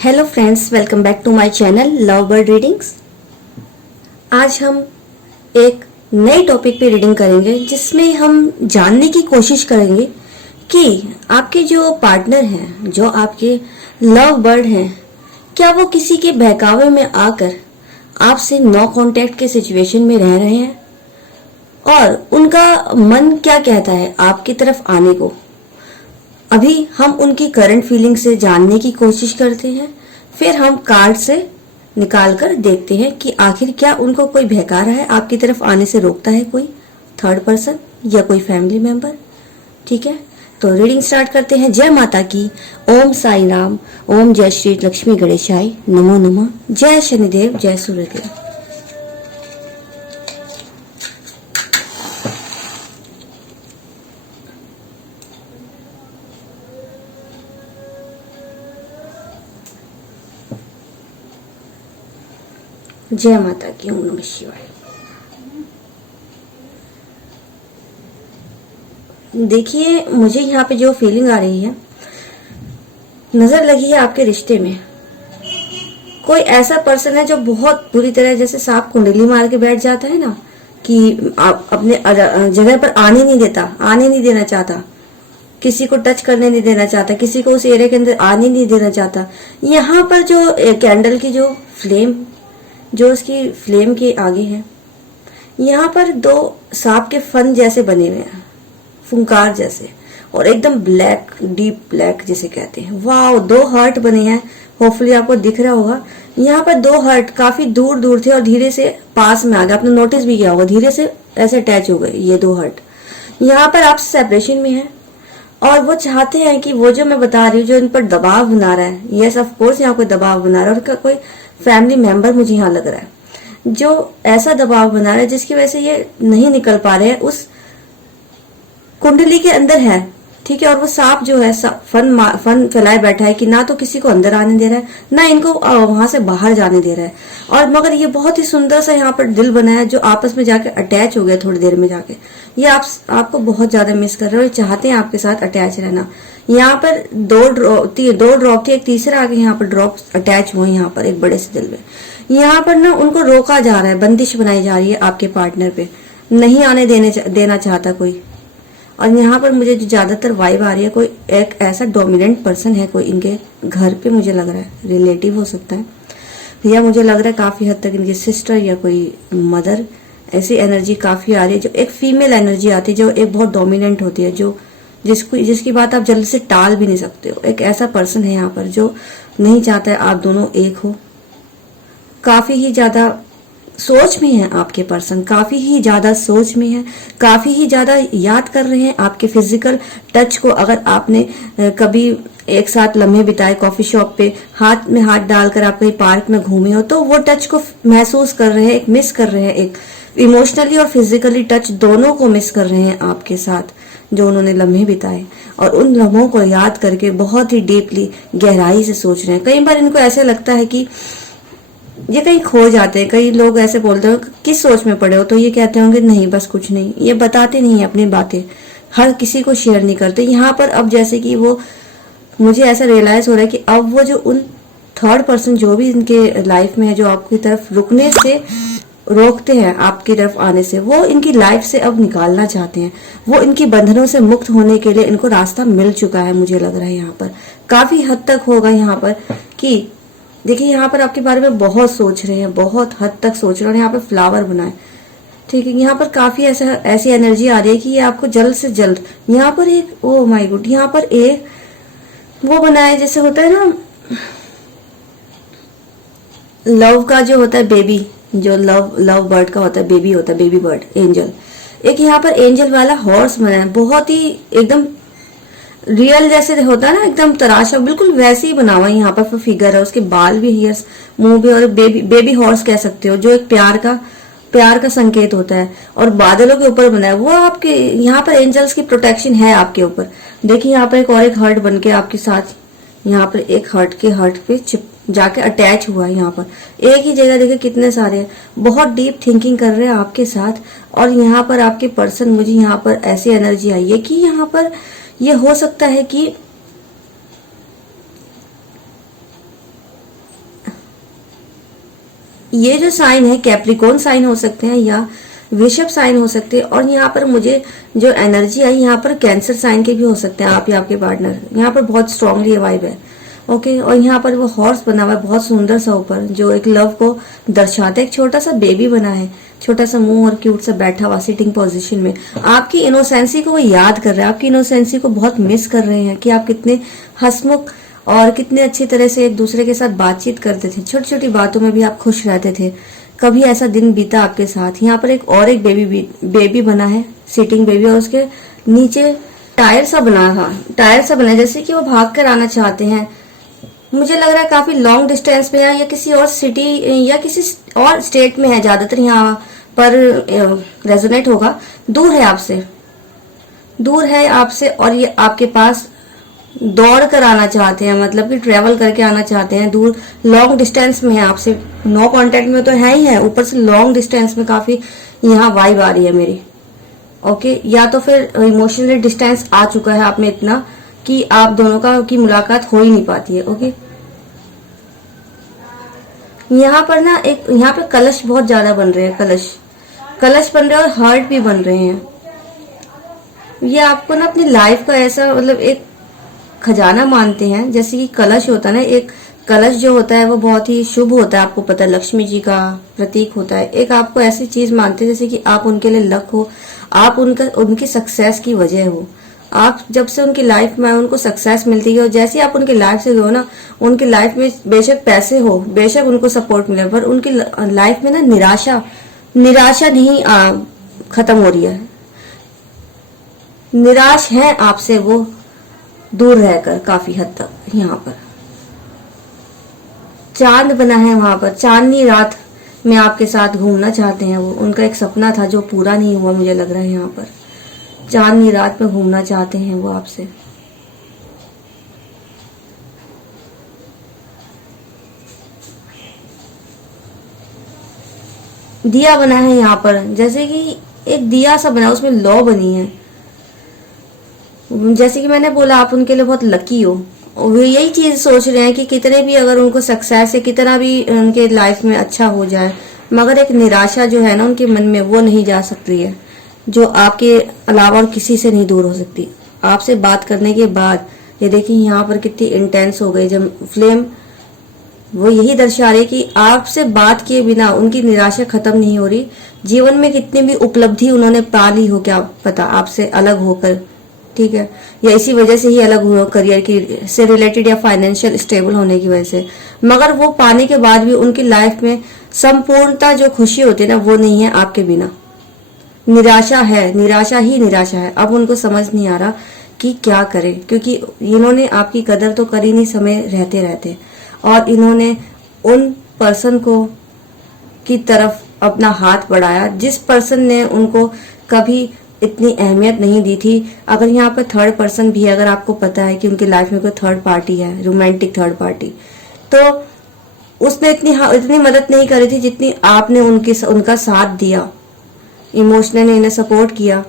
Hello friends, welcome back to my channel Love Bird Readings. आज हम एक नए टॉपिक पे रीडिंग करेंगे जिसमें हम जानने की कोशिश करेंगे कि आपके जो पार्टनर हैं, जो आपके लव बर्ड हैं, क्या वो किसी के बहकावे में आकर आपसे नो कांटेक्ट के सिचुएशन में रह रहे हैं और उनका मन क्या कहता है आपकी तरफ आने को। अभी हम उनकी करंट फीलिंग से जानने की कोशिश करते हैं, फिर हम कार्ड से निकाल कर देखते हैं कि आखिर क्या उनको कोई बहका रहा है, आपकी तरफ आने से रोकता है कोई थर्ड पर्सन या कोई फैमिली मेंबर। ठीक है, तो रीडिंग स्टार्ट करते हैं। जय माता की, ओम साई राम, ओम जय श्री लक्ष्मी गणेशाय, नमो नमः, जय शनिदेव, जय सूर्यदेव। जय माता की, ओम नमः शिवाय। देखिए, मुझे यहाँ पे जो फीलिंग आ रही है, नजर लगी है आपके रिश्ते में कोई ऐसा पर्सन है जो बहुत बुरी तरह, जैसे सांप कुंडली मार के बैठ जाता है ना, कि आप अपने जगह पर आने नहीं देता, आने नहीं देना चाहता, किसी को टच करने नहीं देना चाहता, किसी को उस एरिया के अंदर आने नहीं देना चाहता। यहाँ पर जो कैंडल की जो फ्लेम, जो उसकी फ्लेम के आगे है, यहाँ पर दो सांप के फन जैसे बने हुए हैं, फुंकार जैसे, और एकदम ब्लैक, डीप ब्लैक जिसे कहते हैं। वाह, दो हार्ट बने हैं, होपफुली आपको दिख रहा होगा। यहाँ पर दो हार्ट काफी दूर दूर थे और धीरे से पास में आ गए, आपने नोटिस भी किया होगा, धीरे से ऐसे अटैच हो गए ये दो हार्ट। यहाँ पर आप सेपरेशन में है और वो चाहते हैं कि वो जो मैं बता रही हूँ, जो इन पर दबाव बना रहा है, यस ऑफ कोर्स यहाँ कोई दबाव बना रहा है, और कोई फैमिली मेंबर मुझे यहाँ लग रहा है जो ऐसा दबाव बना रहा है जिसकी वजह से ये नहीं निकल पा रहे हैं, उस कुंडली के अंदर है। ठीक है, और वो सांप जो है फन फैलाए बैठा है कि ना तो किसी को अंदर आने दे रहा है, ना इनको वहां से बाहर जाने दे रहा है। और मगर ये बहुत ही सुंदर सा यहाँ पर दिल बना है जो आपस में जाके अटैच हो गया थोड़ी देर में जाके। ये आपको बहुत ज्यादा मिस कर रहे हो, चाहते हैं आपके साथ अटैच रहना। यहाँ पर दो ड्रॉप थी, एक तीसरा आगे यहाँ पर ड्रॉप अटैच हुए यहाँ पर एक बड़े से दिल में। यहाँ पर ना उनको रोका जा रहा है, बंदिश बनाई जा रही है आपके पार्टनर पे, नहीं आने देना चाहता कोई। और यहाँ पर मुझे जो ज्यादातर वाइब आ रही है, कोई एक ऐसा डोमिनेंट पर्सन है कोई इनके घर पे, मुझे लग रहा है रिलेटिव हो सकता है, या मुझे लग रहा है काफी हद तक इनकी सिस्टर या कोई मदर। ऐसी एनर्जी काफी आ रही है, जो एक फीमेल एनर्जी आती है, जो एक बहुत डोमिनेंट होती है, जो जिसकी बात आप जल्दी से टाल भी नहीं सकते हो। एक ऐसा पर्सन है यहाँ पर जो नहीं चाहता है आप दोनों एक हो। काफी ही ज्यादा सोच में है आपके पर्सन, काफी ही ज्यादा सोच में है, काफी ही ज्यादा याद कर रहे हैं आपके फिजिकल टच को। अगर आपने कभी एक साथ लम्हे बिताए कॉफी शॉप पे, हाथ में हाथ डालकर आप कहीं पार्क में घूमे हो, तो वो टच को महसूस कर रहे हैं, एक मिस कर रहे हैं, एक इमोशनली और फिजिकली टच दोनों को मिस कर रहे हैं आपके साथ, जो उन्होंने लम्हे बिताए। और उन लम्हों को याद करके बहुत ही डीपली, गहराई से सोच रहे हैं। कई बार इनको ऐसे लगता है कि ये कहीं खो जाते हैं। कई लोग ऐसे बोलते हो किस सोच में पड़े हो, तो ये कहते होंगे नहीं बस कुछ नहीं, ये बताते नहीं अपनी बातें, हर किसी को शेयर नहीं करते। यहाँ पर अब जैसे कि वो, मुझे ऐसा रियलाइज हो रहा है कि अब वो जो उन थर्ड पर्सन जो भी इनके लाइफ में है, जो आपकी तरफ रुकने से रोकते हैं, आपकी तरफ आने से, वो इनकी लाइफ से अब निकालना चाहते हैं। वो इनकी बंधनों से मुक्त होने के लिए इनको रास्ता मिल चुका है, मुझे लग रहा है यहाँ पर काफी हद तक होगा। यहाँ पर कि देखिए, यहाँ पर आपके बारे में बहुत सोच रहे हैं, बहुत हद तक सोच रहे हैं, और यहाँ पर फ्लावर बनाए। ठीक है, यहाँ पर काफी ऐसी एनर्जी आ रही है कि ये आपको जल्द से जल्द, यहाँ पर एक, ओ माय गॉड, यहाँ पर एक वो बनाए जैसे होता है ना, लव का जो होता है बेबी, जो लव बर्ड का होता है, बेबी होता है, बेबी बर्ड, एंजल। एक यहाँ पर एंजल वाला हॉर्स बना है, बहुत ही एकदम रियल जैसे होता है ना, एकदम तराशा, बिल्कुल वैसे ही बना हुआ है। यहाँ पर फिगर है, उसके बाल भी, हेयर्स, मुंह भी, और बेबी हॉर्स कह सकते हो, जो एक प्यार का संकेत होता है, और बादलों के ऊपर बना है वो। आपके यहाँ पर एंजल्स की प्रोटेक्शन है आपके ऊपर। देखिए, यहाँ पर एक और एक हर्ट बन के आपके साथ, यहाँ पर एक हर्ट पे जाके अटैच हुआ है। यहाँ पर एक ही जगह देखिए कितने सारे, बहुत डीप थिंकिंग कर रहे हैं आपके साथ। और यहाँ पर आपके पर्सन, मुझे यहाँ पर ऐसी एनर्जी आई है कि यहाँ पर ये हो सकता है कि ये जो साइन है कैप्रिकॉर्न साइन हो सकते हैं या वृषभ साइन हो सकते हैं, और यहाँ पर मुझे जो एनर्जी आई यहाँ पर कैंसर साइन के भी हो सकते हैं आप या आपके पार्टनर। यहाँ पर बहुत स्ट्रांगली वाइब है। ओके, और यहाँ पर वो हॉर्स बना हुआ है बहुत सुंदर सा ऊपर, जो एक लव को दर्शाता है। एक छोटा सा बेबी बना है, छोटा सा मुंह और क्यूट सा बैठा हुआ सिटिंग पोजीशन में। आपकी इनोसेंसी को वो याद कर रहा है, आपकी इनोसेंसी को बहुत मिस कर रहे हैं कि आप कितने हंसमुख और कितने अच्छी तरह से एक दूसरे के साथ बातचीत करते थे। छोटी छोटी बातों में भी आप खुश रहते थे। कभी ऐसा दिन बीता आपके साथ। यहाँ पर एक बेबी बना है, सिटिंग बेबी, और उसके नीचे टायर सा बना जैसे कि वो भाग कर आना चाहते हैं। मुझे लग रहा है काफी लॉन्ग डिस्टेंस पे है या किसी और सिटी या किसी और स्टेट में है, ज्यादातर यहाँ पर रेजोनेट होगा। दूर है आपसे और ये आपके पास दौड़ कर आना चाहते हैं, मतलब कि ट्रेवल करके आना चाहते हैं। दूर लॉन्ग डिस्टेंस में है आपसे, नो कांटेक्ट में तो है ही है, ऊपर से लॉन्ग डिस्टेंस में काफी यहाँ वाइब आ रही है मेरी। ओके, या तो फिर इमोशनली डिस्टेंस आ चुका है आप में इतना कि आप दोनों की मुलाकात हो ही नहीं पाती है। ओके, यहाँ पर ना यहाँ पे कलश बहुत ज्यादा बन रहे हैं, कलश बन रहे हैं और हार्ट भी बन रहे हैं। ये आपको ना अपनी लाइफ का ऐसा मतलब एक खजाना मानते हैं। जैसे कि कलश होता है ना, एक कलश जो होता है वो बहुत ही शुभ होता है, आपको पता है, लक्ष्मी जी का प्रतीक होता है। एक आपको ऐसी चीज मानते हैं जैसे कि आप उनके लिए लक हो, आप उनकी सक्सेस की वजह हो। आप जब से उनकी लाइफ में उनको सक्सेस मिलती है और जैसे ही आप उनकी लाइफ से गए ना, उनकी लाइफ में बेशक पैसे हो, बेशक उनको सपोर्ट मिले, पर उनकी लाइफ में ना निराशा नहीं खत्म हो रही है। निराश है आपसे वो दूर रहकर काफी हद तक। यहाँ पर चांद बना है, वहां पर चांदनी रात में आपके साथ घूमना चाहते हैं वो। उनका एक सपना था जो पूरा नहीं हुआ, मुझे लग रहा है। यहाँ पर चांदनी रात में घूमना चाहते हैं वो आपसे। दिया बना है यहाँ पर, जैसे कि एक दिया सा बना, उसमें लौ बनी है। जैसे कि मैंने बोला आप उनके लिए बहुत लकी हो। वो यही चीज सोच रहे हैं कि कितने भी अगर उनको सक्सेस है, कितना भी उनके लाइफ में अच्छा हो जाए, मगर एक निराशा जो है ना उनके मन में, वो नहीं जा सकती है, जो आपके अलावा और किसी से नहीं दूर हो सकती। आपसे बात करने के बाद ये देखिए यहाँ पर कितनी इंटेंस हो गई जब फ्लेम। वो यही दर्शा रही कि आपसे बात किए बिना उनकी निराशा खत्म नहीं हो रही। जीवन में कितनी भी उपलब्धि उन्होंने पा ली हो, क्या पता, आपसे अलग होकर, ठीक है, या इसी वजह से ही अलग हुआ, करियर की से रिलेटेड या फाइनेंशियल स्टेबल होने की वजह से। मगर वो पाने के बाद भी उनकी लाइफ में संपूर्णता जो खुशी होती है ना, वो नहीं है आपके बिना। निराशा है, निराशा ही निराशा है। अब उनको समझ नहीं आ रहा कि क्या करें, क्योंकि इन्होंने आपकी कदर तो करी नहीं समय रहते रहते, और इन्होंने उन पर्सन को की तरफ अपना हाथ बढ़ाया जिस पर्सन ने उनको कभी इतनी अहमियत नहीं दी थी। अगर यहाँ पर थर्ड पर्सन भी है, अगर आपको पता है कि उनकी लाइफ में कोई थर्ड पार्टी है, रोमांटिक थर्ड पार्टी, तो उसने इतनी मदद नहीं करी थी जितनी आपने उनका साथ दिया, इमोशनली इन्हें सपोर्ट किया।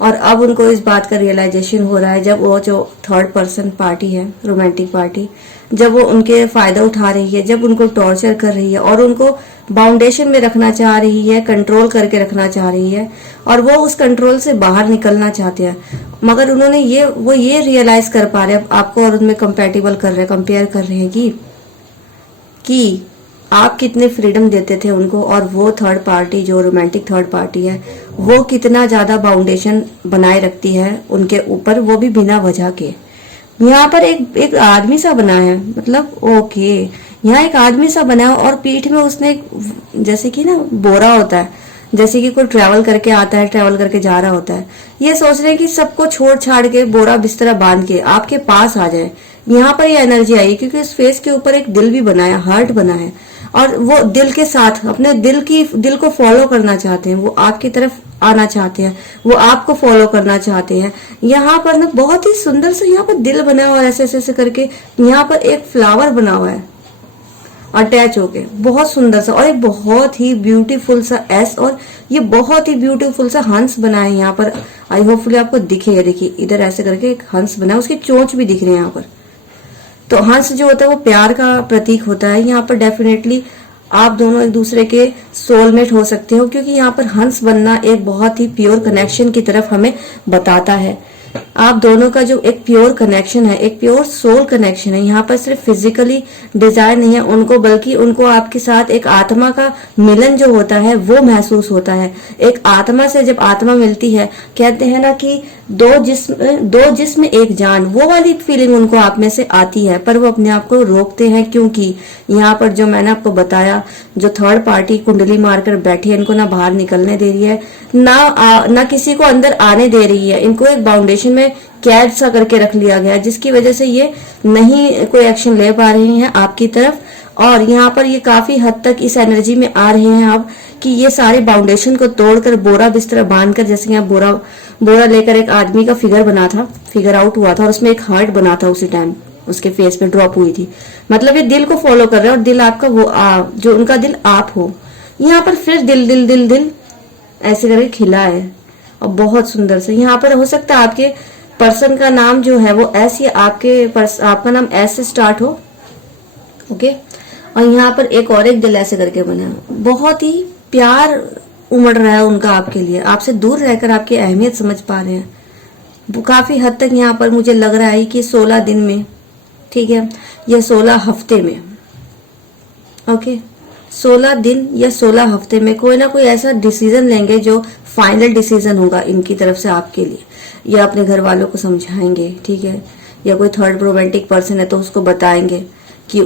और अब उनको इस बात का रियलाइजेशन हो रहा है, जब वो जो थर्ड पर्सन पार्टी है, रोमांटिक पार्टी, जब वो उनके फायदा उठा रही है, जब उनको टॉर्चर कर रही है और उनको बाउंडेशन में रखना चाह रही है, कंट्रोल करके रखना चाह रही है, और वो उस कंट्रोल से बाहर निकलना चाहते हैं, मगर उन्होंने ये रियलाइज कर पा रहे हैं, आपको और उनमें कंपेटिबल कर रहे हैं, कंपेयर कर रहे हैं कि आप कितने फ्रीडम देते थे उनको, और वो थर्ड पार्टी जो रोमांटिक थर्ड पार्टी है वो कितना ज्यादा बाउंडेशन बनाए रखती है उनके ऊपर, वो भी बिना वजह के। यहाँ पर एक आदमी सा बना है, मतलब ओके, यहाँ एक आदमी सा बना है और पीठ में उसने जैसे कि ना बोरा होता है, जैसे कि कोई ट्रैवल करके आता है, ट्रैवल करके जा रहा होता है, ये सोच रहे हैं कि सबको छोड़ छाड़ के बोरा बिस्तरा बांध के आपके पास आ जाए। यहाँ पर ये एनर्जी आई क्योंकि उस फेस के ऊपर एक दिल भी बना है, हार्ट बना है, और वो दिल के साथ अपने दिल को फॉलो करना चाहते हैं, वो आपकी तरफ आना चाहते हैं, वो आपको फॉलो करना चाहते हैं। यहाँ पर ना बहुत ही सुंदर सा यहाँ पर दिल बना हुआ है, ऐसे ऐसे करके यहाँ पर एक फ्लावर बना हुआ है अटैच होके, बहुत सुंदर सा, और एक बहुत ही ब्यूटीफुल सा एस, और ये बहुत ही ब्यूटीफुल सा हंस बना है यहाँ पर। आई होपफुली आपको दिखे, देखिए इधर ऐसे करके एक हंस बना है, उसकी चोंच भी दिख रही है यहाँ पर। तो हंस जो होता है वो प्यार का प्रतीक होता है। यहाँ पर डेफिनेटली आप दोनों एक दूसरे के सोलमेट हो सकते हो, क्योंकि यहाँ पर हंस बनना एक बहुत ही प्योर कनेक्शन की तरफ हमें बताता है। आप दोनों का जो एक प्योर कनेक्शन है, एक प्योर सोल कनेक्शन है, यहाँ पर सिर्फ फिजिकली डिजायर नहीं है उनको, बल्कि उनको आपके साथ एक आत्मा का मिलन जो होता है वो महसूस होता है। एक आत्मा से जब आत्मा मिलती है, कहते हैं ना कि दो जिस्म एक जान, वो वाली फीलिंग उनको आप में से आती है, पर वो अपने आप को रोकते हैं, क्योंकि यहाँ पर जो मैंने आपको बताया, जो थर्ड पार्टी कुंडली मारकर बैठी है, इनको ना बाहर निकलने दे रही है, ना किसी को अंदर आने दे रही है। इनको एक बाउंडेशन में कैद सा करके रख लिया गया, जिसकी वजह से ये नहीं कोई एक्शन ले पा रही हैं आपकी तरफ। और यहाँ पर ये काफी हद तक इस एनर्जी में आ रहे हैं अब कि ये सारे बाउंडेशन को तोड़कर बोरा बिस्तर बांधकर, जैसे यहाँ बोरा लेकर एक आदमी का फिगर आउट हुआ था और उसमें एक हार्ट बना था, उसी टाइम उसके फेस पे ड्रॉप हुई थी। मतलब ये दिल को फॉलो कर रहे हैं और दिल आपका वो जो उनका दिल आप हो। यहाँ पर फिर दिल दिल दिल दिल ऐसे करके खिला है और बहुत सुंदर से। यहाँ पर हो सकता है आपके पर्सन का नाम जो है वो एस, या आपका नाम एस से स्टार्ट हो। ओके, और यहाँ पर एक दिल ऐसे करके बना है। बहुत ही प्यार उमड़ रहा है उनका आपके लिए, आपसे दूर रहकर आपकी अहमियत समझ पा रहे हैं। वो काफी हद तक यहाँ पर मुझे लग रहा है कि 16 दिन में, ठीक है, या 16 हफ्ते में, ओके, 16 दिन या 16 हफ्ते में कोई ना कोई ऐसा डिसीजन लेंगे जो फाइनल डिसीजन होगा इनकी तरफ से आपके लिए, या अपने घर वालों को समझाएंगे, ठीक है, या कोई थर्ड रोमांटिक पर्सन है तो उसको बताएंगे कि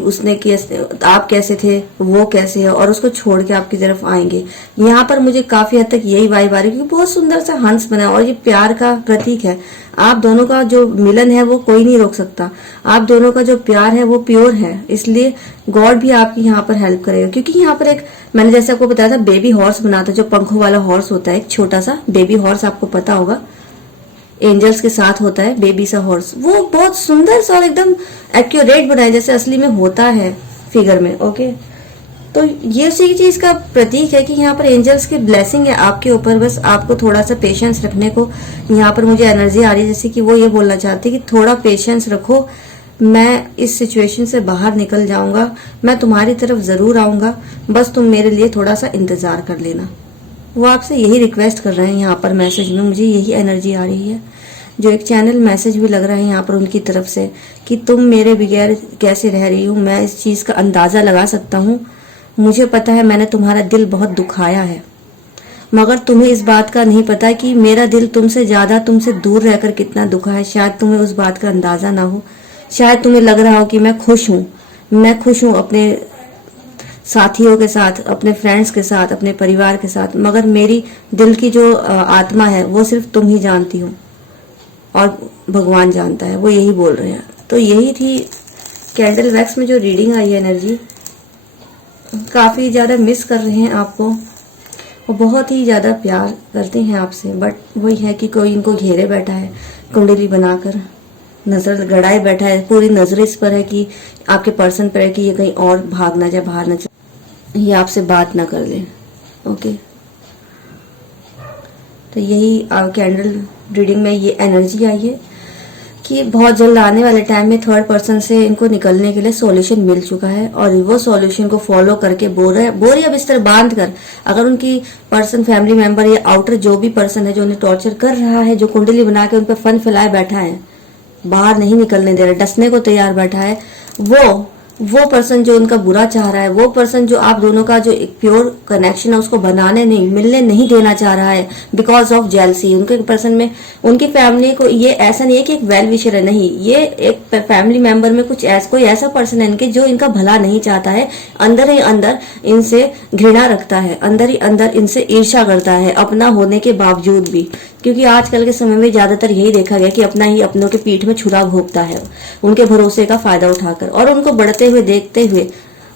आप कैसे थे, वो कैसे है, और उसको छोड़ के आपकी तरफ आएंगे। यहाँ पर मुझे काफी हद तक यही वाइब आ रही है, क्योंकि बहुत सुंदर सा हंस बना है और ये प्यार का प्रतीक है। आप दोनों का जो मिलन है वो कोई नहीं रोक सकता। आप दोनों का जो प्यार है वो प्योर है, इसलिए गॉड भी आपकी यहाँ पर हेल्प करेगा। क्योंकि यहाँ पर एक, मैंने जैसे आपको बताया था, बेबी हॉर्स बना था, जो पंखों वाला हॉर्स होता है, एक छोटा सा बेबी हॉर्स, आपको पता होगा, एंजल्स के साथ होता है बेबी सा हॉर्स। वो बहुत सुंदर सा और एकदम एक्यूरेट बनाया जैसे असली में होता है फिगर में। ओके, तो ये उसी चीज का प्रतीक है कि यहाँ पर एंजल्स की ब्लेसिंग है आपके ऊपर। बस आपको थोड़ा सा पेशेंस रखने को यहाँ पर मुझे एनर्जी आ रही है, जैसे कि वो ये बोलना चाहती है कि थोड़ा पेशेंस रखो, मैं इस सिचुएशन से बाहर निकल जाऊंगा, मैं तुम्हारी तरफ जरूर आऊंगा, बस तुम मेरे लिए थोड़ा सा इंतजार कर लेना। वो आपसे यही रिक्वेस्ट कर रहे हैं यहाँ पर मैसेज में, मुझे यही एनर्जी आ रही है, जो एक चैनल मैसेज भी लग रहा है यहाँ पर उनकी तरफ से कि तुम मेरे बगैर कैसे रह रही हो, मैं इस चीज का अंदाजा लगा सकता हूँ। मुझे पता है मैंने तुम्हारा दिल बहुत दुखाया है, मगर तुम्हें इस बात का नहीं पता कि मेरा दिल तुमसे ज्यादा तुमसे दूर रहकर कितना दुखा है। शायद तुम्हें उस बात का अंदाजा ना हो, शायद तुम्हें लग रहा हो कि मैं खुश हूँ अपने साथियों के साथ, अपने फ्रेंड्स के साथ, अपने परिवार के साथ, मगर मेरी दिल की जो आत्मा है वो सिर्फ तुम ही जानती हो और भगवान जानता है, वो यही बोल रहे हैं। तो यही थी कैंडल वैक्स में जो रीडिंग आई है एनर्जी। काफी ज्यादा मिस कर रहे हैं आपको, वो बहुत ही ज्यादा प्यार करते हैं आपसे, बट वही है कि कोई इनको घेरे बैठा है, कुंडली बनाकर नजर गड़ाए बैठा है, पूरी नजर इस पर है कि आपके पर्सन पर है कि ये कहीं और भाग ना जाए, बाहर ना जाए, ये आपसे बात ना कर ले। ओके, तो यही कैंडल रीडिंग में ये एनर्जी आई है कि बहुत जल्द आने वाले टाइम में थर्ड पर्सन से इनको निकलने के लिए सॉल्यूशन मिल चुका है, और वो सॉल्यूशन को फॉलो करके बोरिया बिस्तर बांध कर, अगर उनकी पर्सन फैमिली मेंबर या आउटर जो भी पर्सन है जो उन्हें टॉर्चर कर रहा है, जो कुंडली बना के उन पर फन फैलाए बैठा है, बाहर नहीं निकलने दे रहा, डसने को तैयार बैठा है, वो पर्सन जो उनका बुरा चाह रहा है, वो पर्सन जो आप दोनों का जो एक प्योर कनेक्शन है उसको मिलने नहीं देना चाह रहा है, बिकॉज ऑफ जेलसी। उनके पर्सन में, उनकी फैमिली को, ये ऐसा नहीं है कि एक वेल विशर है, नहीं, ये एक फैमिली मेंबर में कोई ऐसा पर्सन है इनके जो इनका भला नहीं चाहता है, अंदर ही अंदर इनसे घृणा रखता है, अंदर ही अंदर इनसे ईर्ष्या करता है, अपना होने के बावजूद भी। क्योंकि आजकल के समय में ज्यादातर यही देखा गया कि अपना ही अपनों के पीठ में छुरा भोगता है, उनके भरोसे का फायदा उठाकर, और उनको बढ़ते हुए देखते हुए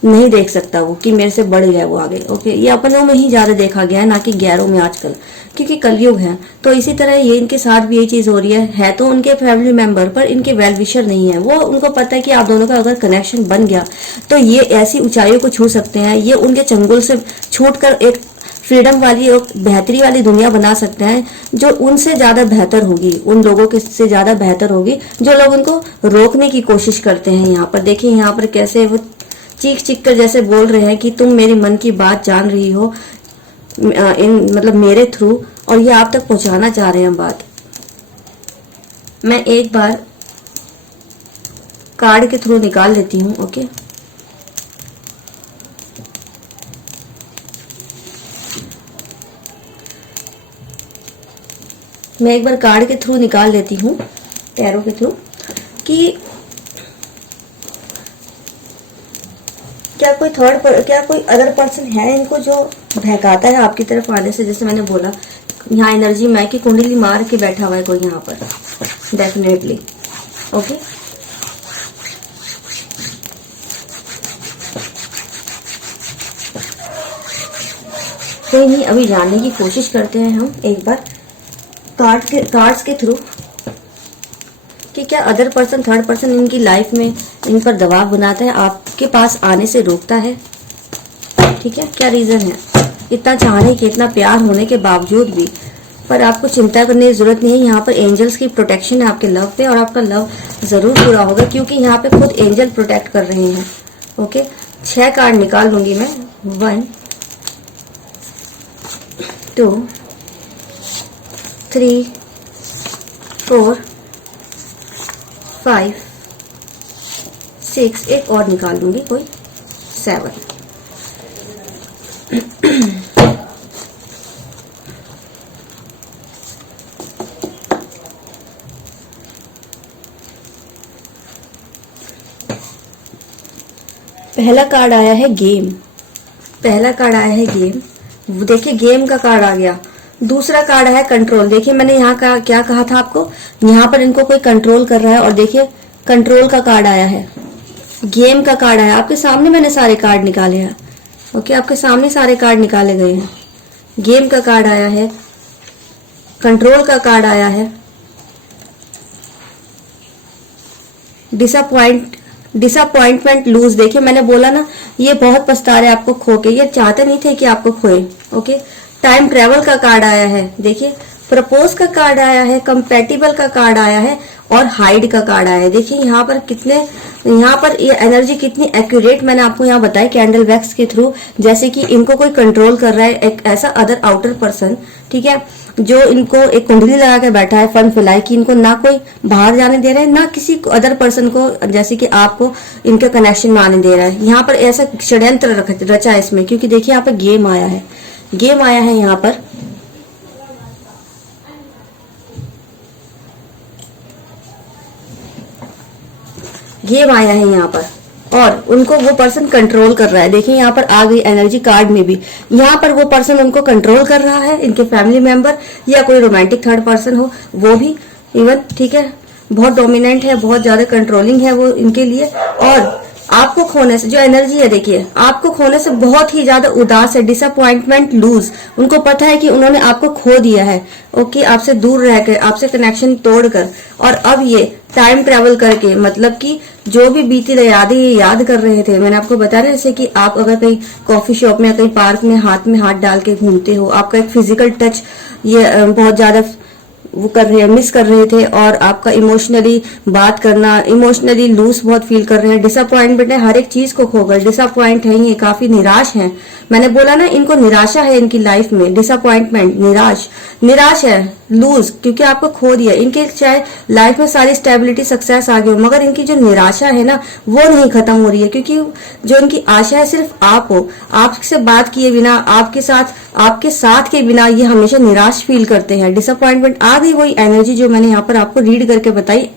नहीं देख सकता वो कि मेरे से बढ़ गया वो आगे। ओके, ये अपनों में ही ज्यादा देखा गया है, ना कि गैरों में आजकल, क्योंकि कलयुग है। तो इसी तरह ये इनके साथ भी यही चीज हो रही है तो उनके फैमिली मेंबर पर इनके वेल विशर नहीं है। वो उनको पता है कि आप दोनों का अगर कनेक्शन बन गया तो ये ऐसी ऊंचाइयों को छू सकते हैं, ये उनके चंगुल से छूटकर एक फ्रीडम वाली और बेहतरी वाली दुनिया बना सकते हैं, जो उनसे ज्यादा बेहतर होगी, उन लोगों के से ज्यादा बेहतर होगी जो लोग उनको रोकने की कोशिश करते हैं। यहाँ पर देखिए, यहाँ पर कैसे वो चीख चीख कर जैसे बोल रहे हैं कि तुम मेरे मन की बात जान रही हो मतलब मेरे थ्रू, और ये आप तक पहुंचाना चाह रहे हैं बात। मैं एक बार कार्ड के थ्रू निकाल लेती हूँ। ओके, मैं एक बार कार्ड के थ्रू निकाल लेती हूँ, टैरो के थ्रू, कि क्या कोई अदर पर्सन है इनको जो बहकाता है आपकी तरफ आने से। जैसे मैंने बोला, यहाँ एनर्जी मैं की कुंडली मार के बैठा हुआ है कोई यहाँ पर, डेफिनेटली। ओके, कोई नहीं, अभी जानने की कोशिश करते हैं हम एक बार कार्ड्स के थ्रू कि क्या अदर पर्सन, थर्ड पर्सन इनकी लाइफ में इन पर दबाव बनाता है, आपके पास आने से रोकता है। ठीक है, क्या रीजन है? इतना चाहने के, इतना प्यार होने के बावजूद भी, पर आपको चिंता करने की जरूरत नहीं है। यहाँ पर एंजल्स की प्रोटेक्शन है आपके लव पे, और आपका लव जरूर पूरा होगा, क्योंकि यहाँ पे खुद एंजल प्रोटेक्ट कर रहे हैं। ओके, 6 कार्ड निकाल लूंगी मैं। 1 2 3 4 5 6, एक और निकाल लूंगी कोई, 7। पहला कार्ड आया है गेम। पहला कार्ड आया है गेम। देखिए, गेम का कार्ड आ गया। दूसरा कार्ड है कंट्रोल। देखिए, मैंने यहाँ का क्या कहा था आपको, यहाँ पर इनको कोई कंट्रोल कर रहा है, और देखिए कंट्रोल का कार्ड आया है, गेम का कार्ड आया। आपके सामने मैंने सारे कार्ड निकाले हैं। ओके, आपके सामने सारे कार्ड निकाले गए हैं। गेम का कार्ड आया है, कंट्रोल का कार्ड आया है, डिसअपॉइंटमेंट, लूज। देखिए, मैंने बोला ना, ये बहुत पछता रहे आपको खो के, ये चाहते नहीं थे कि आपको खोए। ओके, टाइम ट्रेवल का कार्ड आया है। देखिए, प्रपोज का कार्ड आया है, कंपैटिबल का कार्ड आया है, और हाइड का कार्ड आया है। देखिए यहाँ पर ये एनर्जी कितनी एक्यूरेट मैंने आपको यहाँ बताई कैंडल वैक्स के थ्रू, जैसे कि इनको कोई कंट्रोल कर रहा है, एक ऐसा अदर आउटर पर्सन, ठीक है, जो इनको एक कुंडली लगा के बैठा है, फन फिलाई, कि इनको ना कोई बाहर जाने दे रहा है, ना किसी अदर पर्सन को, जैसे कि आपको इनके कनेक्शन में आने दे रहा है। यहाँ पर ऐसा षड्यंत्र रचा है इसमें, क्योंकि देखिए यहाँ पे गेम आया है, गेम आया है, यहाँ पर गेम आया है यहाँ पर, और उनको वो पर्सन कंट्रोल कर रहा है। देखिए यहाँ पर आ गई एनर्जी कार्ड में भी, यहाँ पर वो पर्सन उनको कंट्रोल कर रहा है, इनके फैमिली मेंबर या कोई रोमांटिक थर्ड पर्सन हो वो भी इवन, ठीक है, बहुत डोमिनेंट है, बहुत ज्यादा कंट्रोलिंग है वो इनके लिए। और आपको खोने से जो एनर्जी है, देखिए आपको खोने से बहुत ही ज्यादा उदास है, डिसअपॉइंटमेंट, लूज। उनको पता है कि उन्होंने आपको खो दिया है। ओके, आपसे दूर रहकर, आपसे कनेक्शन तोड़कर, और अब ये टाइम ट्रेवल करके, मतलब कि जो भी बीती यादें ये याद कर रहे थे। मैंने आपको बताया जैसे कि आप अगर कहीं कॉफी शॉप में, कहीं पार्क में हाथ डाल के घूमते हो, आपका एक फिजिकल टच ये बहुत ज्यादा वो कर रहे हैं, मिस कर रहे थे, और आपका इमोशनली बात करना, इमोशनली लूज बहुत फील कर रहे हैं, डिसअपॉइंटमेंट है, हर एक चीज को खोकर डिसअपॉइंट है, ये काफी निराश है। मैंने बोला ना, इनको निराशा है इनकी लाइफ में, डिसअपॉइंटमेंट, निराश है, लूज, क्योंकि आपको खो दिया। इनके चाहे लाइफ में सारी स्टेबिलिटी, सक्सेस आ गई हो, मगर इनकी जो निराशा है ना, वो नहीं खत्म हो रही है, क्योंकि जो इनकी आशा है सिर्फ आप हो, आपसे बात किए बिना, आपके साथ के बिना ये हमेशा निराश फील करते हैं। डिसअपॉइंटमेंट आ गई, वही एनर्जी जो मैंने यहाँ पर आपको रीड करके बताई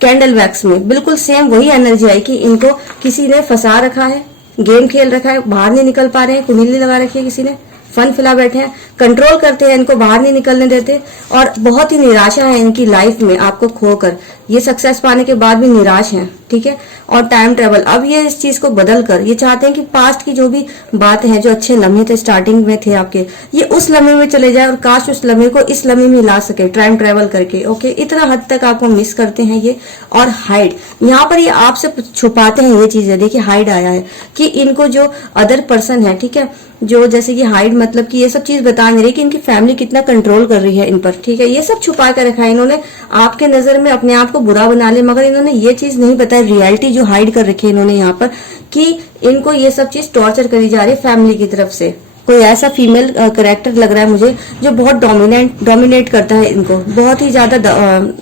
कैंडल वैक्स में, बिल्कुल सेम वही एनर्जी आई कि इनको किसी ने फंसा रखा है, गेम खेल रखा है, बाहर नहीं निकल पा रहे हैं, कुंडली लगा रखी है किसी ने, फन फिला बैठे हैं, कंट्रोल करते हैं, इनको बाहर नहीं निकलने देते, और बहुत ही निराशा है इनकी लाइफ में आपको खोकर। ये सक्सेस पाने के बाद भी निराश हैं, ठीक है। और टाइम ट्रेवल, अब ये इस चीज को बदल कर ये चाहते हैं कि पास्ट की जो भी बातें हैं, जो अच्छे लम्हे थे, स्टार्टिंग में थे आपके, ये उस लम्हे में चले जाए, और काश उस लम्हे को इस लम्हे में ला सके टाइम ट्रेवल करके। ओके, इतना हद तक आपको मिस करते हैं ये। और हाइड, यहाँ पर ये आपसे छुपाते हैं ये चीजें। देखिए हाइड आया है कि इनको जो अदर पर्सन है, ठीक है, जो जैसे कि हाइड मतलब कि ये सब चीज बता नहीं रही कि इनकी फैमिली कितना कंट्रोल कर रही है इन पर, ठीक है, ये सब छुपा कर रखा है इन्होंने, आपके नजर में अपने आप को बुरा बना लिया, मगर इन्होंने ये चीज नहीं बताया, रियलिटी जो हाइड कर रखी है इन्होंने यहाँ पर, कि इनको ये सब चीज टॉर्चर करी जा रही है फैमिली की तरफ से। कोई ऐसा फीमेल कैरेक्टर लग रहा है मुझे जो बहुत डोमिनेट करता है इनको, बहुत ही ज्यादा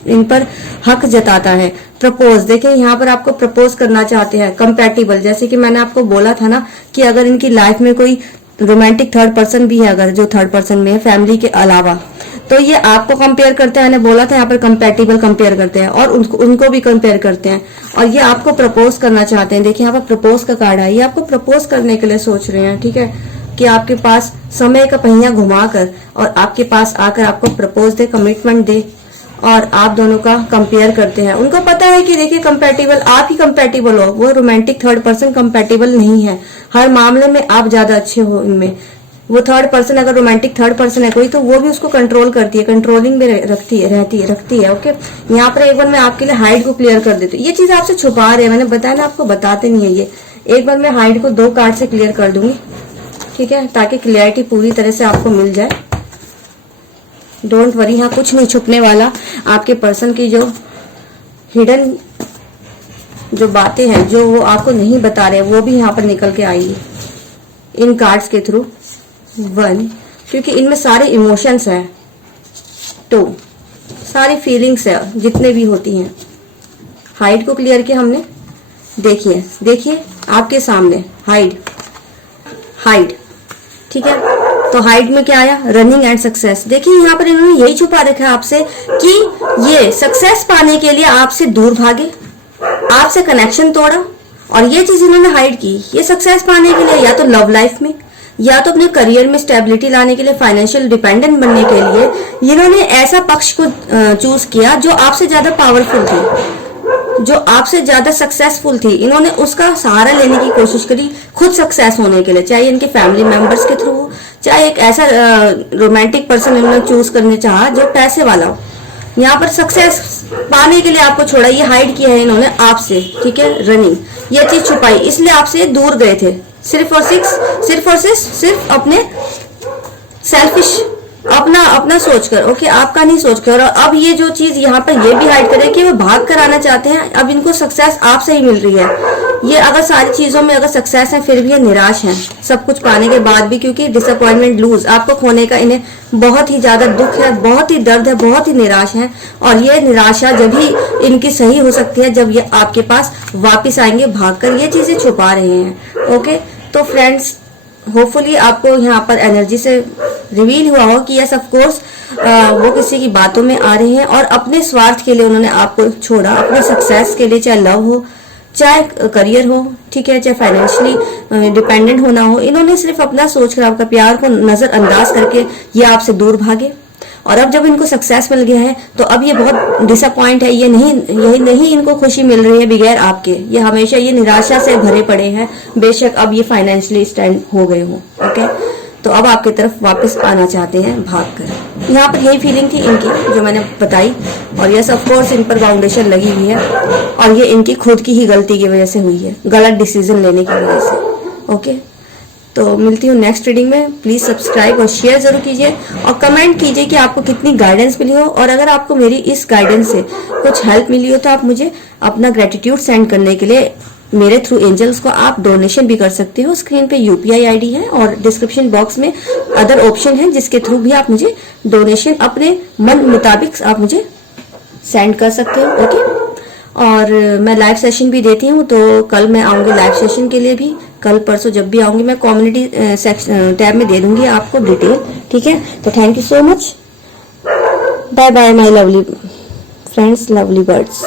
इन पर हक जताता है। प्रपोज, देखिए यहाँ पर आपको प्रपोज करना चाहते हैं, कंपैटिबल, जैसे कि मैंने आपको बोला था ना कि अगर इनकी लाइफ में कोई रोमांटिक थर्ड पर्सन भी है, अगर जो थर्ड पर्सन में है फैमिली के अलावा, तो ये आपको कंपेयर करते हैं। मैंने बोला था यहाँ पर कंपैटिबल कंपेयर करते हैं और उनको भी कंपेयर करते हैं, और ये आपको प्रपोज करना चाहते हैं। देखिए यहाँ पर प्रपोज का कार्ड है, ये आपको प्रपोज करने के लिए सोच रहे हैं, ठीक है, कि आपके पास समय का पहिया घुमाकर और आपके पास आकर आपको प्रपोज दे, कमिटमेंट दे, और आप दोनों का कंपेयर करते हैं। उनको पता है कि देखिए कंपैटिबल आप ही कंपैटिबल हो, वो रोमांटिक थर्ड पर्सन कंपैटिबल नहीं है। हर मामले में आप ज्यादा अच्छे हो इनमें। वो थर्ड पर्सन, अगर रोमांटिक थर्ड पर्सन है कोई, तो वो भी उसको कंट्रोल करती है, कंट्रोलिंग में रखती है। ओके, यहाँ पर एक बार मैं आपके लिए हाइड को क्लियर कर देती हूँ। ये चीज आपसे छुपा रहे हैं, मैंने बताया ना आपको, बताते नहीं है ये। एक बार मैं हाइड को 2 कार्ड से क्लियर कर दूंगी, ठीक है, ताकि क्लियरिटी पूरी तरह से आपको मिल जाए। डोंट वरी, यहाँ कुछ नहीं छुपने वाला। आपके पर्सन की जो हिडन जो बातें हैं, जो वो आपको नहीं बता रहे, वो भी यहाँ पर निकल के आएगी इन कार्ड्स के थ्रू। 1, क्योंकि इनमें सारे इमोशंस है। 2, सारी फीलिंग्स है जितने भी होती हैं। हाइड को क्लियर किया हमने। देखिए आपके सामने हाइड, ठीक है। तो हाइड में क्या आया? Running and success. देखिए यहाँ पर इन्होंने यही छुपा रखा है आपसे कि ये सक्सेस पाने के लिए आपसे दूर भागे, आपसे कनेक्शन तोड़ा, और ये चीज इन्होंने हाइड की। ये सक्सेस पाने के लिए या तो लव लाइफ में, या तो अपने करियर में स्टेबिलिटी लाने के लिए, फाइनेंशियल डिपेंडेंट बनने के लिए इन्होंने ऐसा पक्ष को चूज किया जो आपसे ज्यादा पावरफुल थी, जो आपसे ज्यादा सक्सेसफुल थी। इन्होंने उसका सहारा लेने की कोशिश करी खुद सक्सेस होने के लिए, चाहे इनके फैमिली मेंबर्स के थ्रू, चाहे एक ऐसा रोमांटिक पर्सन इन्होंने चूज करने चाहा जो पैसे वाला हो। यहाँ पर सक्सेस पाने के लिए आपको छोड़ा, ये हाइड किया है इन्होंने आपसे, ठीक है। रनिंग, ये चीज छुपाई, इसलिए आपसे दूर गए थे, सिर्फ अपने सेल्फिश, अपना सोचकर, ओके, आपका नहीं सोचकर। और अब ये जो चीज यहाँ पर ये भी हाइड करे कि वो भाग कर आना चाहते हैं। अब इनको सक्सेस आपसे ही मिल रही है। ये अगर सारी चीजों में अगर सक्सेस है, फिर भी ये निराश है सब कुछ पाने के बाद भी, क्योंकि डिसअपॉइंटमेंट, लूज, आपको खोने का इन्हें बहुत ही ज्यादा दुख है, बहुत ही दर्द है, बहुत ही निराश है। और ये निराशा जब ही इनकी सही हो सकती है जब ये आपके पास वापिस आएंगे भागकर। ये चीजें छुपा रहे हैं, ओके। तो फ्रेंड्स, होपफुली आपको यहाँ पर एनर्जी से रिवील हुआ हो कि यस ऑफ कोर्स वो किसी की बातों में आ रहे हैं और अपने स्वार्थ के लिए उन्होंने आपको छोड़ा, अपने सक्सेस के लिए, चाहे लव हो, चाहे करियर हो, ठीक है, चाहे फाइनेंशियली डिपेंडेंट होना हो, इन्होंने सिर्फ अपना सोचकर, आपका प्यार को नजरअंदाज करके ये आपसे दूर भागे। और अब जब इनको सक्सेस मिल गया है तो अब ये बहुत डिसअपॉइंट है, ये नहीं इनको खुशी मिल रही है बगैर आपके। ये हमेशा ये निराशा से भरे पड़े हैं, बेशक अब ये फाइनेंशियली स्टैंड हो गए हो, ओके। तो अब आपकी तरफ वापस आना चाहते हैं भागकर। यहाँ पर यही फीलिंग थी इनकी जो मैंने बताई, और यस ऑफ कोर्स इन पर फाउंडेशन लगी हुई है, और ये इनकी खुद की ही गलती की वजह से हुई है, गलत डिसीजन लेने की वजह से, ओके। तो मिलती हूँ नेक्स्ट रीडिंग में। प्लीज सब्सक्राइब और शेयर जरूर कीजिए, और कमेंट कीजिए कि आपको कितनी गाइडेंस मिली हो, और अगर आपको मेरी इस गाइडेंस से कुछ हेल्प मिली हो तो आप मुझे अपना ग्रेटिट्यूड सेंड करने के लिए मेरे थ्रू एंजल्स को आप डोनेशन भी कर सकते हो। स्क्रीन पे यूपीआई आईडी है और डिस्क्रिप्शन बॉक्स में अदर ऑप्शन है जिसके थ्रू भी आप मुझे डोनेशन अपने मन मुताबिक आप मुझे सेंड कर सकते हो, ओके। और मैं लाइव सेशन भी देती हूँ, तो कल मैं आऊंगी लाइव सेशन के लिए भी, कल परसों जब भी आऊंगी मैं कम्युनिटी टैब में दे दूंगी आपको डिटेल, ठीक है। तो thank you so much, bye bye my lovely friends, lovely birds.